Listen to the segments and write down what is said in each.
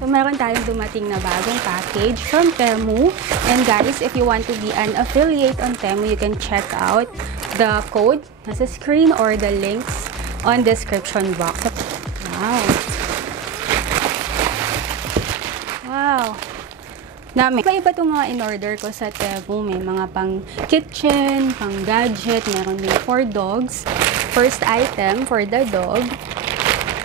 So, meron tayong dumating na bagong package from Temu. And guys, if you want to be an affiliate on Temu, you can check out the code nasa screen or the links on description box. Wow! Wow! Dami. Iba itong mga in-order ko sa Temu. May mga pang kitchen, pang gadget, meron din for dogs. First item for the dog.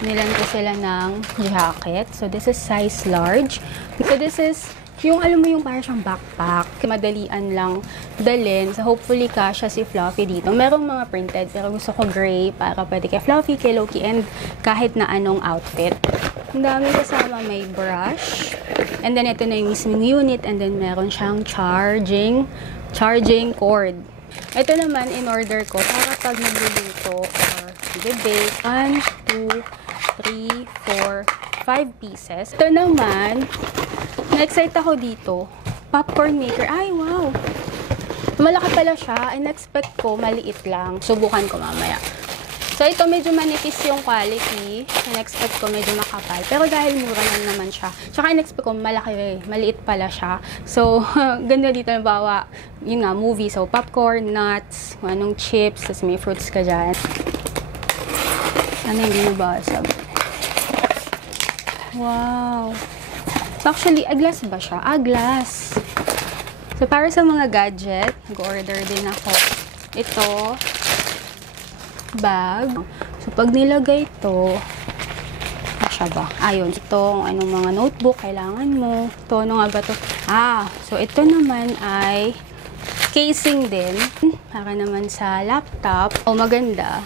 Nilan ko sila ng jacket. So, this is size large. So, this is yung, alam mo yung parang siyang backpack. Madalian lang dalhin. So, hopefully, kasha si Fluffy dito. Merong mga printed, pero gusto ko gray para pwede kay Fluffy, kay Loki, and kahit na anong outfit. Ang dami kasama. May brush. And then, ito na yung mismong unit. And then, meron siyang charging cord. Ito naman, in-order ko para pag nagluluto or bake. 1, 2, 3, 4, 5 pieces. Ito naman, na-excite ako dito. Popcorn maker. Ay, wow! Malaki pala siya. In-expect ko, maliit lang. Subukan ko mamaya. So, ito medyo manipis yung quality. In-expect ko medyo makapal. Pero dahil mura lang naman siya. Tsaka in-expect ko malaki, maliit pala siya. So, ganda dito na bawa, yun nga, movie. So, popcorn, nuts, anong chips, tapos may fruits ka dyan. Ano hindi nabasag? Wow! So, actually, glass ba siya? Glass! So, para sa mga gadget, nag-order din ako. Ito, bag. So, pag nilagay ito, kasya ba? Ayun, ito, anong mga notebook kailangan mo. Ito, ano nga ba ito? So, ito naman ay casing din. Para naman sa laptop. Maganda.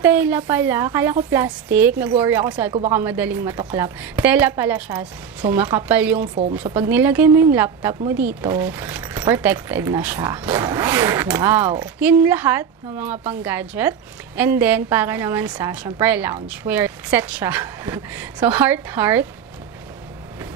Tela pala. Akala ko plastic. Nag-worry ako sa ko baka madaling matuklap. Tela pala siya. So, makapal yung foam. So, pag nilagay mo yung laptop mo dito, protected na siya. Wow! Yun lahat ng mga pang-gadget. And then, para naman sa, syempre, loungewear. Set siya. So, heart.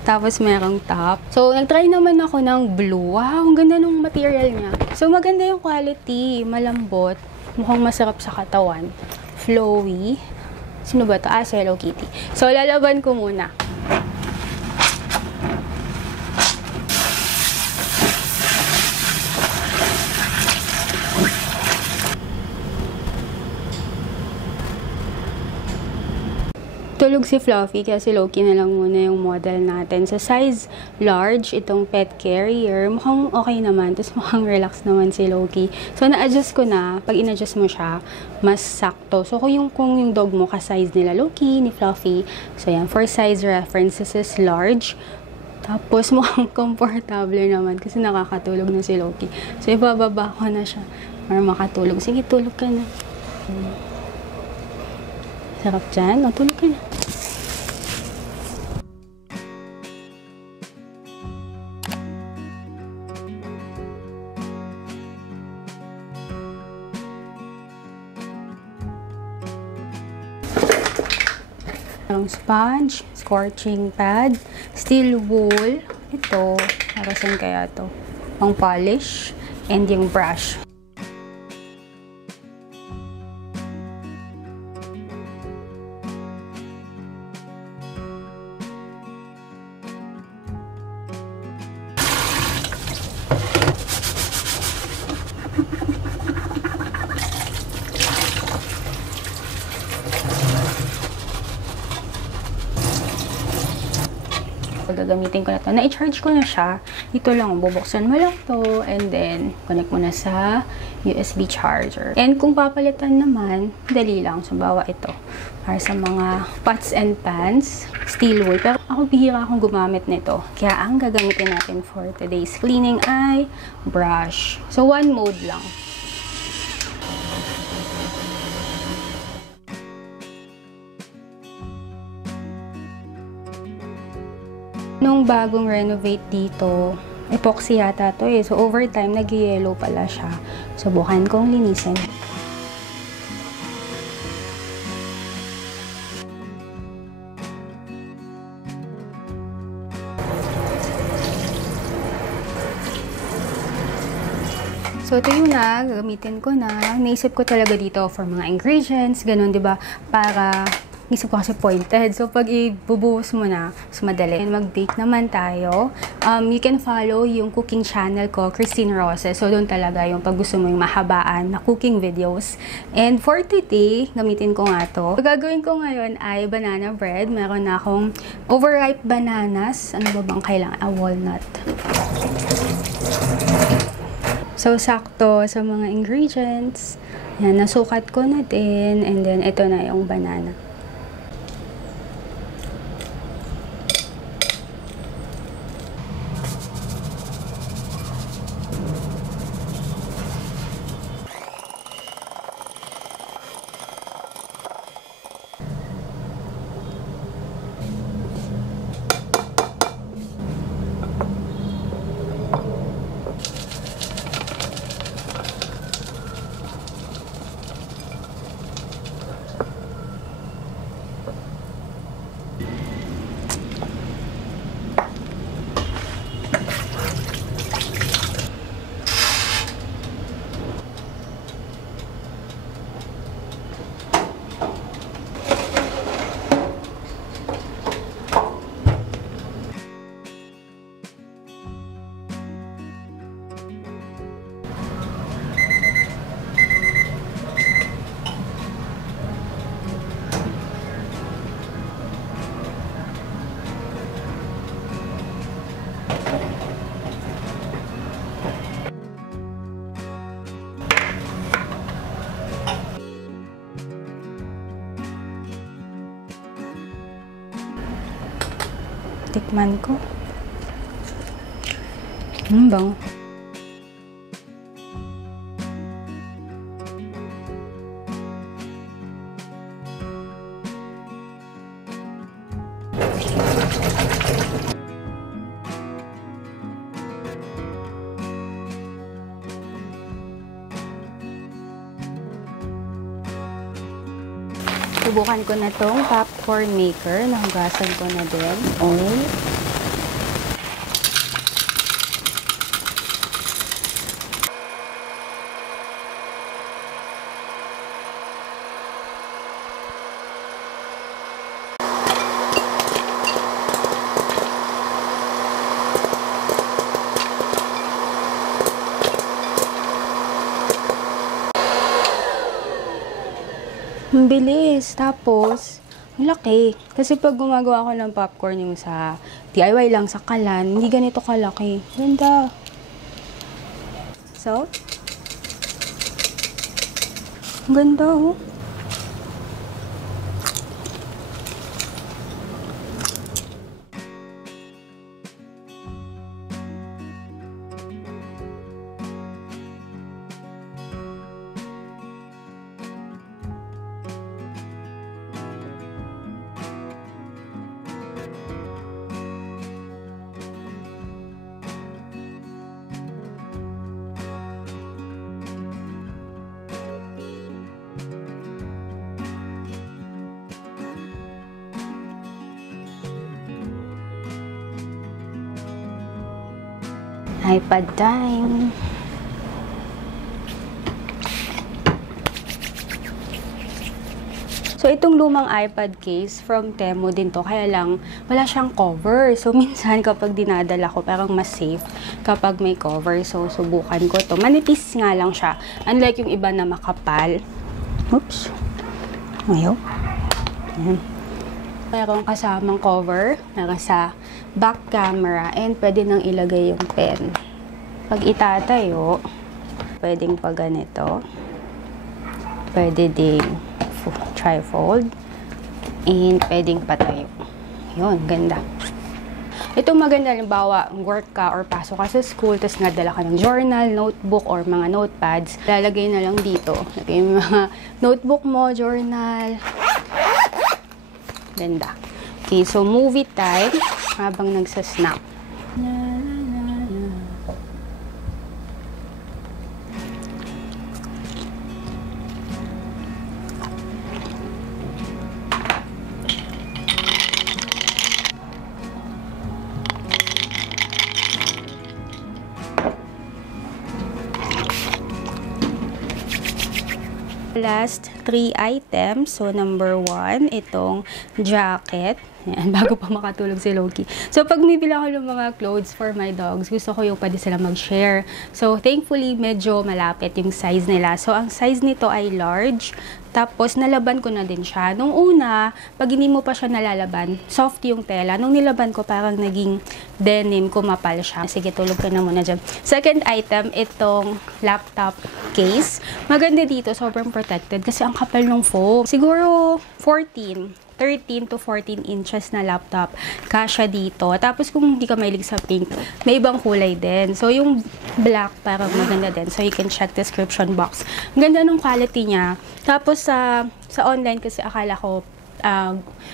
Tapos, merong top. So, nag-try naman ako ng blue. Wow! Ang ganda ng material niya. So, maganda yung quality. Malambot. Mukhang masarap sa katawan. Flowy. Sino ba ito? Si Hello Kitty. So, lalaban ko muna. Tulog si Fluffy, kaya si Loki na lang muna yung model natin. Sa size large, itong pet carrier, mukhang okay naman. Tapos mukhang relax naman si Loki. So, na-adjust ko na. Pag in-adjust mo siya, mas sakto. So, kung yung dog mo ka-size nila Loki, ni Fluffy. So, yan. For size reference, this is large. Tapos, mukhang komportable naman kasi nakakatulog na si Loki. So, ibababa ko na siya para makatulog. Sige, tulog ka na. Sarap dyan. Tulog ka na. Sponge, scorching pad, steel wool. Ito, para saan kaya to? Pang polish, and yung brush. Gagamitin ko na to. Na-charge ko na siya. Dito lang, bubuksan mo lang to and then connect mo na sa USB charger. And kung papalitan naman, dali lang. So, bawa ito. Para sa mga pots and pans, steel wool. Pero ako bihira akong gumamit nito. Kaya ang gagamitin natin for today's cleaning ay brush. So, one mode lang. Nung bagong renovate dito, epoxy yata to eh. So, over time, nag-yellow pala siya. Subukan kong linisin. So, ito yun na. Gagamitin ko na. Naisip ko talaga dito for mga ingredients. Ganun, di ba? Para Isip ko kasi pointed. So, pag ibubuhos mo na, mas madali. And mag-bake naman tayo. You can follow yung cooking channel ko, Christine Roses. So, doon talaga yung pag gusto mo yung mahabaan na cooking videos. And for today, gamitin ko nga to. Ang gagawin ko ngayon ay banana bread. Meron na akong overripe bananas. Ano ba bang kailangan? Walnut. So, sakto sa mga ingredients. Yan, nasukat ko na din. And then, ito na yung banana. Tikman ko. Bango. Subukan ko na tong popcorn maker. Nahugasan ko na din. Oil. Ang bilis. Tapos, ang laki. Kasi pag gumagawa ako ng popcorn yung sa DIY lang sa kalan, hindi ganito kalaki. Ganda. So, ang ganda oh. iPad time. So, itong lumang iPad case from Temu din to. Kaya lang, wala siyang cover. So, minsan kapag dinadala ko, parang mas safe kapag may cover. So, subukan ko to. Manipis nga lang siya. Unlike yung iba na makapal. Oops. Ayaw. Ayan. Merong kasamang cover. Meron sa back camera. And pwede nang ilagay yung pen. Pag itatayo, pwedeng pa ganito. Pwede ding trifold. And pwedeng patayo. Yun, ganda. Ito maganda, halimbawa, work ka or pasok ka sa school, tapos nadala ka ng journal, notebook, or mga notepads. Lalagay na lang dito. Lagay yung mga notebook mo, journal. Ganda. Okay, so movie time habang nagsasnap. Last, 3 items. So, number 1, itong jacket. Ayan, bago pa makatulog si Loki. So, pag bibili ako ng mga clothes for my dogs, gusto ko yung pwede sila mag-share. So, thankfully, medyo malapit yung size nila. So, ang size nito ay large. Tapos, nalaban ko na din siya. Nung una, pag hindi mo pa siya nalalaban, soft yung tela. Nung nilaban ko, parang naging denim, kumapal siya. Sige, tulog ka na muna dyan. Second item, itong laptop case. Maganda dito, sobrang protected kasi ang kapal ng foam. Siguro 13 to 14 inches na laptop. Kasya dito. Tapos kung hindi ka mahilig sa pink, may ibang kulay din. So, yung black parang maganda din. So, you can check description box. Ang ganda ng quality niya. Tapos, sa online kasi akala ko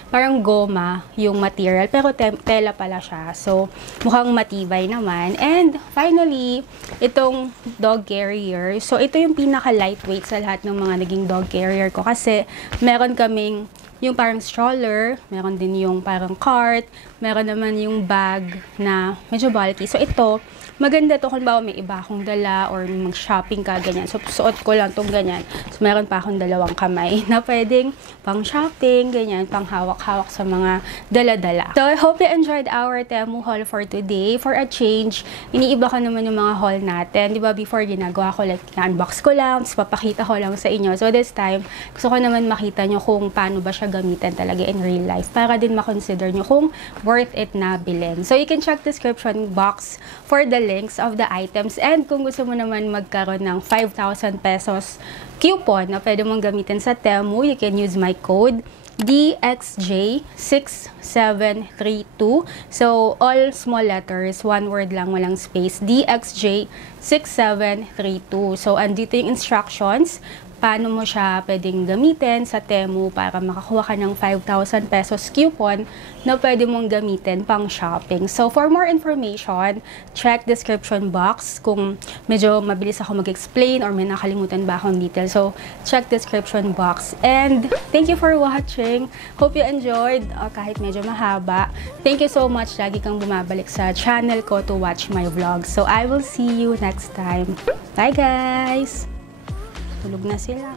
parang goma yung material. Pero tela pala siya. So, mukhang matibay naman. And, finally, itong dog carrier. So, ito yung pinaka-lightweight sa lahat ng mga naging dog carrier ko. Kasi, meron kaming yung parang stroller, meron din yung parang cart, meron naman yung bag na medyo bulky. So, ito, maganda to kung bawa may iba akong dala or mag-shopping ka, ganyan. So, suot ko lang tong ganyan. So, meron pa akong dalawang kamay na pwedeng pang shopping, ganyan, pang hawak-hawak sa mga dala-dala. So, I hope you enjoyed our Temu haul for today. For a change, iniiba ko naman yung mga haul natin. Di ba, before ginagawa ko, like, unbox ko lang, tapos papakita ko lang sa inyo. So, this time, gusto ko naman makita nyo kung paano ba siya gamitin talaga in real life para din makonsider nyo kung worth it na bilhin. So, you can check description box for the links of the items, and kung gusto mo naman magkaroon ng 5,000 pesos coupon na pwede mong gamitin sa Temu, you can use my code DXJ6732. So, all small letters, one word lang, walang space. DXJ6732. So, andito yung instructions paano mo siya pwedeng gamitin sa Temu para makakuha ka ng 5,000 pesos coupon na pwede mong gamitin pang shopping. So, for more information, check description box kung medyo mabilis ako mag-explain or may nakalimutan ba akong details. So, check description box. And, thank you for watching. Hope you enjoyed kahit medyo mahaba. Thank you so much. Lagi kang bumabalik sa channel ko to watch my vlogs. So, I will see you next time. Bye, guys! Tulog na sila.